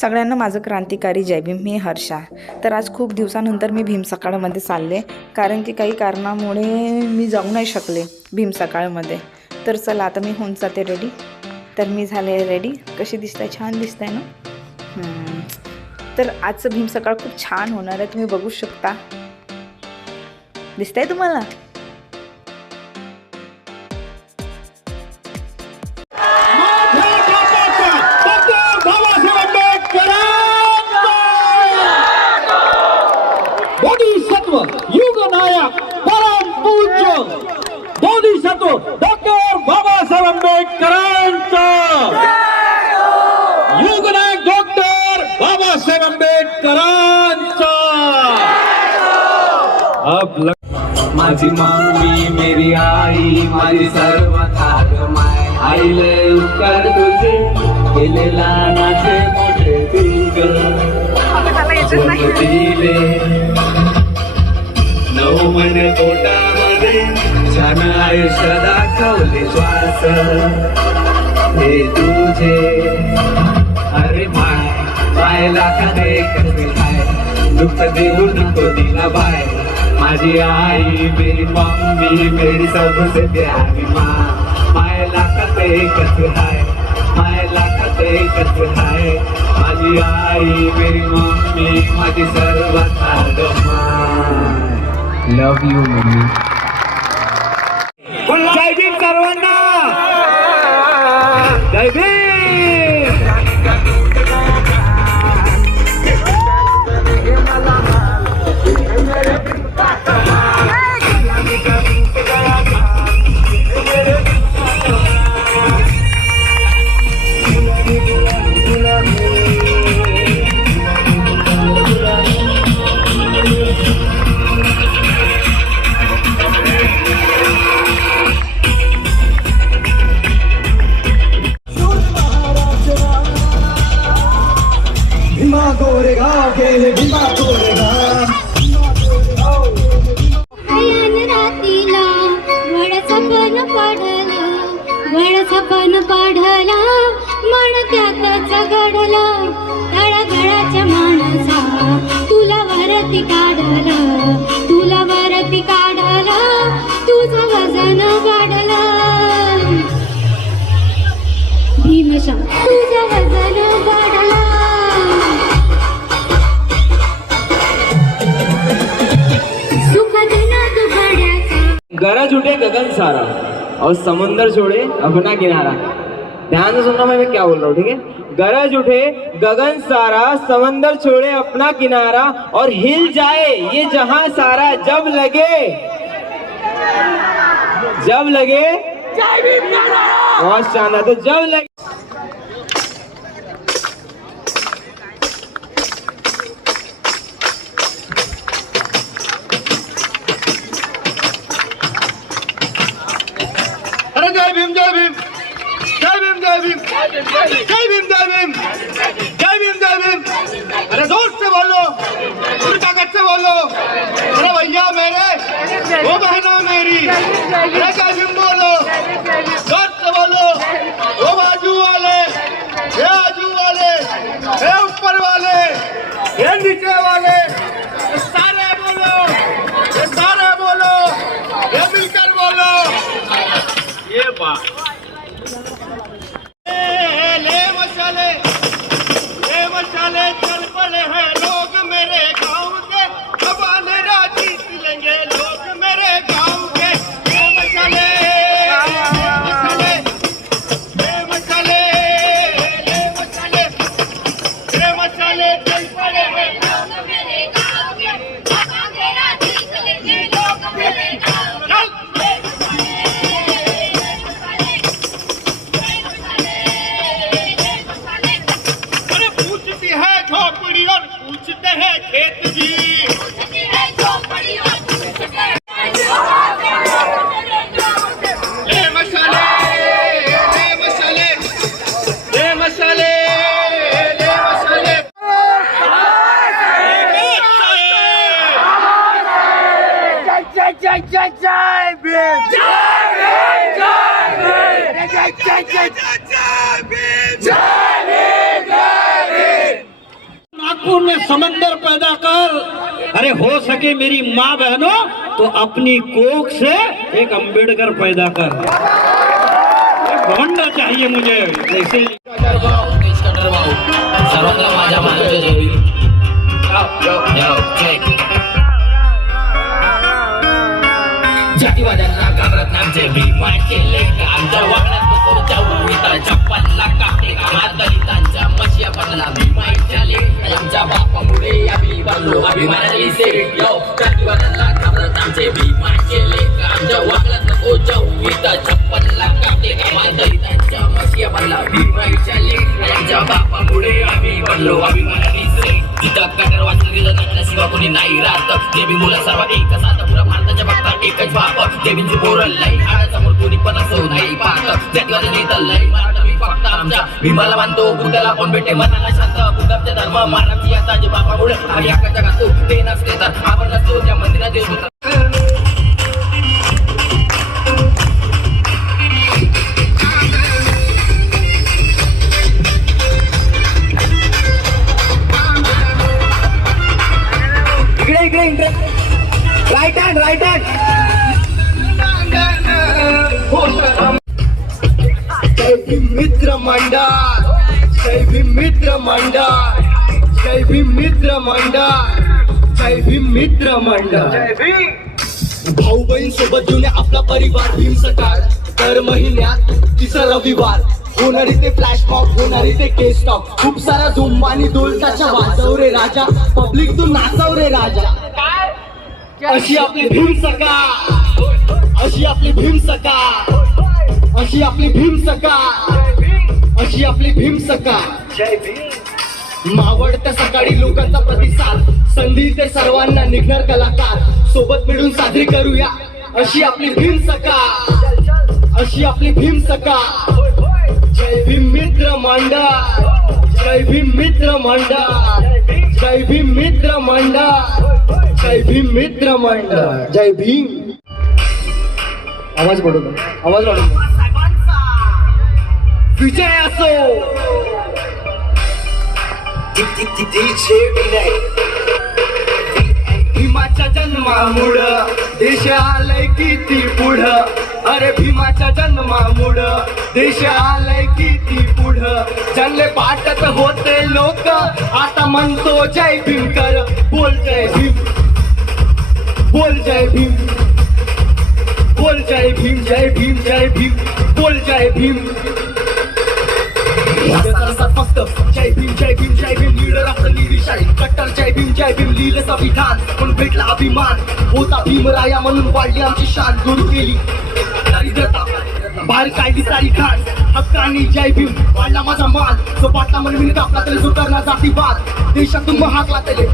सगळ्यांना माझं क्रांतिकारी जय भीम. मी हर्षा. तर आज खूप दिवसानंतर मी भीम सकाळमध्ये चालले, कारण की काही कारणामुळे मी जाऊ नाही शकले भीम सकाळमध्ये. तर चला आता मी होऊन जाते रेडी. तर मी झाले रेडी. कशी दिसताय? छान दिसताय ना. तर आजचं भीम सकाळ खूप छान होणार आहे, तुम्ही बघू शकता. दिसतंय तुम्हाला? बोधिसत्व डॉक्टर बाबासाहेब आंबेडकरांचा, युगनायक डॉक्टर बाबासाहेब आंबेडकरांचा. माझी मम्मी मेरी आई, माझी सर्व थाट माय. आईले उपकार तुझे केलेला नाचे मोठे दिले. 9 महिने पोटामध्ये छान आयुष्य दाखवले श्वास हे तुझे. अरे माय पायला खाते कसे हाय, दुःख देऊ नको दिला बाय. माझी आई मेरी मम्मी मेरी सबसे प्यारी माँ. पायला खाते कसे हाय, पायला खाते कसे हाय. माझी आई मेरी मम्मी माझी सर्व माँ. लव यू मम्मी. जय भीम सर्वांना. जय भीम. गोरेगाव गेले भीमा गोरेगाव. रातीला वळसपण पाढला, वळसपण पाढला मन त्यातच घडला. तळघळाच्या माणसा तुला वरती काढला, तुला वरती काढला. तुझं वजन वाढला भीमशा, तुझं वजन वाढला. गरज उठे गगन सारा और समंदर छोड़े अपना किनारा. ध्यान से सुनना मैं क्या बोल रहा हूँ, ठीक है? गरज उठे गगन सारा, समंदर छोड़े अपना किनारा, और हिल जाए ये जहां सारा. जब लगे बहुत शानदार. तो जब लगे जय भीम जय भीम जय भीम जय भीम जय भीम जय भीम जय भीम जय भीम. अरे जोर से बोलो, पूरी ताकत से बोलो. अरे भैया मेरे, वो बहनों मेरी, अरे जय भीम बोलो, जोर से बोलो. वो बाजू वाले, ये आजू वाले, ये ऊपर वाले, ये नीचे वाले, ये सारे बोलो, ये सारे बोलो, ये मिलकर बोलो. ये बात ले मशाले चल पड़े हैं लोग मेरे गांव के. अब अंधेरा जीत लेंगे लोग मेरे गांव के. ले मशाले मशाले ले मशाले ले मशाले ले मशाले चल पड़े हैं लोग मेरे गांव के. अब अंधेरा जीत लेंगे लोग मेरे गांव के. झोपड़ी और पूछते हैं खेत जी. ले मशाले ले मशाले ले मशाले ले मशाले. जय जय जय जय भीम. जय भीम जय भीम. जय जय जय जय भीम. जय भीम जय भीम. नागपुर में समंदर पैदा कर। अरे हो सके मेरी माँ बहनों तो अपनी कोख से एक अंबेडकर पैदा कर। घमंड चाहिए मुझे जैसे सर्वांना माझ्या मानाच्या जय भीम। जातीवाद्यांना घाबरत नाही आमचे भीमाचे लेख आमच्या वागण्यात नको जाऊ इतर चप्पलला कापले का दलितांच्या मशिया बनला भीमाच्या लेख आमच्या बापामुळे आम्ही बनलो अभिमानाची सेठ यो जातीवाद्यांना घाबरत आमचे भीमाचे लेख आमच्या वागण्यात नको जाऊ इतर चप्पलला कापले का दलितांच्या मशिया बनला भीमाच्या लेख आमच्या बापामुळे आम्ही बनलो अभिमानाची सेठ तिथं कटर वाचलं गेलं नसल्याशिवाय कोणी नाही राहत देवी मुलं सर्व एकच आता पुरा भारताच्या बघता एकच बाप देवींची पोरं लई समोर कोणी पण असो नाही पाहत त्यातवाले नेता लई मराठा मी फक्त आमच्या भीमाला मानतो बुद्धाला कोण भेटे मनाला शांत बुद्धाचे धर्म महाराजची आता जे बापामुळे आणि अख्खा जगात तो ते नसते तर आपण नसतो त्या मंदिरात देव होता इकडे राईट हँड जय भीम मित्र मंडळ, जय भीम मित्र मंडळ, जय भीम मित्र मंडळ, जय भीम मित्र मंडळ, जय भीम। भाऊ बहीण सोबत घेऊन आपला परिवार भीम सकाळ दर महिन्यात तिसरा रविवार होणारी ते फ्लॅश मॉब होणारी ते केस टॉक खूप सारा धुम आणि दोलताच्या वाजव रे राजा पब्लिक तू नाचव रे राजा अशी आपली भीम सकाळ अशी आपली भीम सकाळ अशी आपली भीम सकाळ अशी आपली भीम सकाळ जय भीम। मावळत्या सकाळी लोकांचा प्रतिसाद संधी ते सर्वांना निघणार कलाकार सोबत मिळून साजरी करूया अशी आपली भीम सकाळ अशी आपली भीम सकाळ जय भीम मित्र मंडळ जय भीम मित्र मंडळ जय भीम मित्र मंडळ जय भीम मित्र मंडळ जय भीम। आवाज वाढवतो आवाज वाढवतो विजय असो भीमाच्या जन्मामुळं देश आलंय किती पुढं अरे भीमाच्या जन्मामुळं देश आलंय किती पुढं ज्यांले पाठत होते लोक आता म्हणतो जय भीम कर बोल जय भीम बोल जय भीम बोल जय भीम जय भीम जय भीम बोल जय भीम फक्त जय भीम जय भीम जय भीम लीडर आपलं निरीशाई कट्टर जय भीम लिहिलं संविधान म्हणून भेटला अभिमान होता भीमराया म्हणून वाढली आमची शान दूर केली दारिद्रता बाहेर काढली सारी घाण हक्कानी जय भीम वाढला माझा मान जो पाटला म्हणून कापला तरी सुधारला जातीवाद देशातून महागला तरी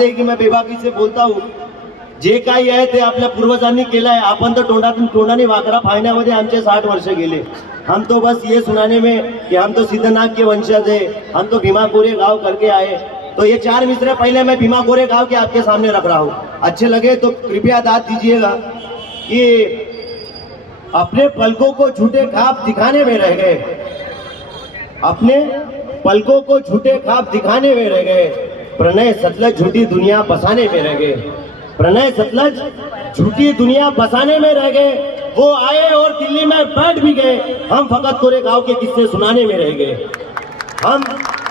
जानते हैं कि मैं बेबाकी से बोलता हूँ. जे काही आहे ते आपल्या पूर्वजांनी केलं आहे. आपण तर तोंडाने वाकरा फायण्यामध्ये आमचे 60 वर्ष गेले. हम तो बस ये सुनाने में कि हम तो सिद्धनाथ के वंशज है, हम तो भीमा कोरे गांव करके आए. तो ये 4 मिसरे पहले मैं भीमा कोरे गांव के आपके सामने रख रहा हूँ. अच्छे लगे तो कृपया दाद दीजिएगा कि अपने पलकों को झूठे ख्वाब दिखाने में रह गए, अपने पलकों को झूठे ख्वाब दिखाने में रह गए. प्रणय सतलज झूठी दुनिया बसाने में रह गए. प्रणय सतलज झूठी दुनिया बसाने में रह गए. वो आए और दिल्ली में बैठ भी गए. हम फकत कोरे गांव के किस्से सुनाने में रह गए. हम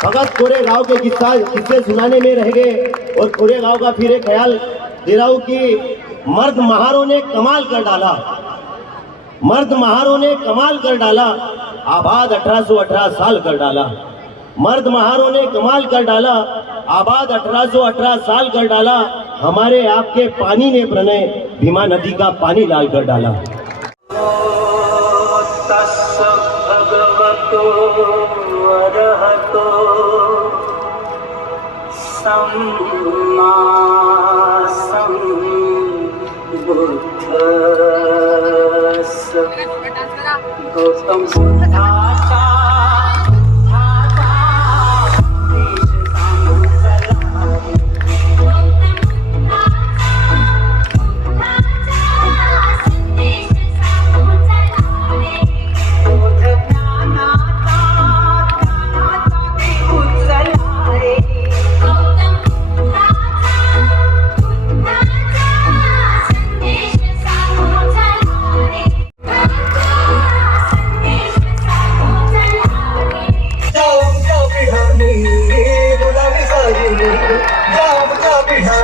फकत कोरे गांव के किस्से सुनाने में रह गए. और कोरे गांव का फिर एक ख्याल दे रहा हूं कि मर्द महारों ने कमाल कर डाला. मर्द महारों ने कमाल कर डाला. आबाद 1818 साल कर डाला. मर्द महारों ने कमाल कर डाला. आबाद 1818 साल कर डाला. हमारे आपके पानी ने प्रणय भीमा नदी का पानी लाल कर डाला. भगवतो अरहतो सम्मा सम्बुद्धस्स गौतम बुद्धाचा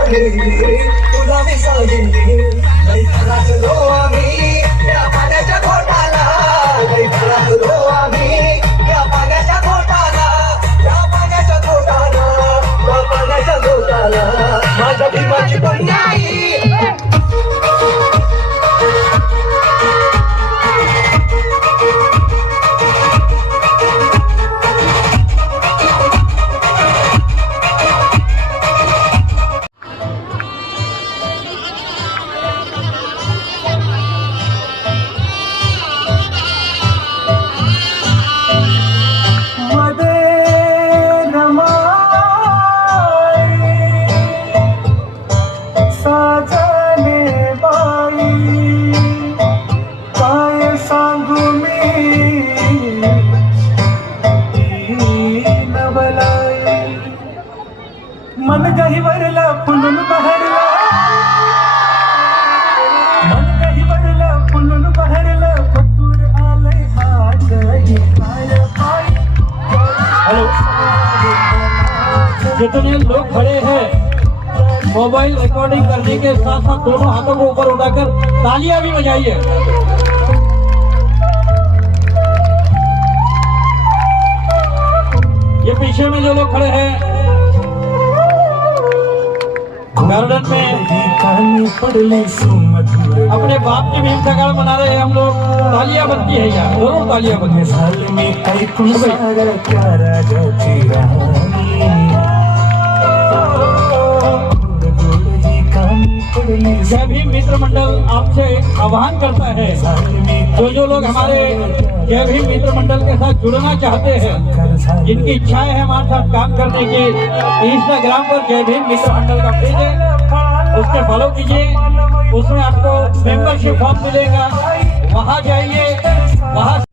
तुला मी सांगितले नाही चलो आम्ही या पाण्याच्या घोटाला. नाही चलो आम्ही या पाण्याच्या घोटाला. या पाण्याच्या घोटाला. या पाण्याच्या घोटाला. माझ्या भीमाची कन्याई. मन गहिवरला फुलून बहरला. मन गहिवरला फुलून बहरला. पतूर आलय आज ही पाय पाय. हेलो, जितने लोग खड़े हैं मोबाइल रिकॉर्डिंग करने के साथ साथ दोनों हाथों को ऊपर उठाकर तालियां भी बजाइए. ये पीछे में जो लोग खड़े हैं गार्डन में अपने बाप की भीम सकाळ मना रहे हैं हम लोग. तालियां बनती है यार, जरूर तालियां बनती है. जय भीम मित्र मंडल आपसे आह्वान करता है, जो लोग हमारे जय भीम मित्र मंडल के साथ जुड़ना चाहते हैं, जिनकी इच्छाएं है हमारे साथ काम करने की, इंस्टाग्राम पर जय भीम मित्र मंडल का पेज है, उसके फॉलो कीजिए. उसमें आपको मेंबरशिप फॉर्म मिलेगा. वहां जाइए, वहां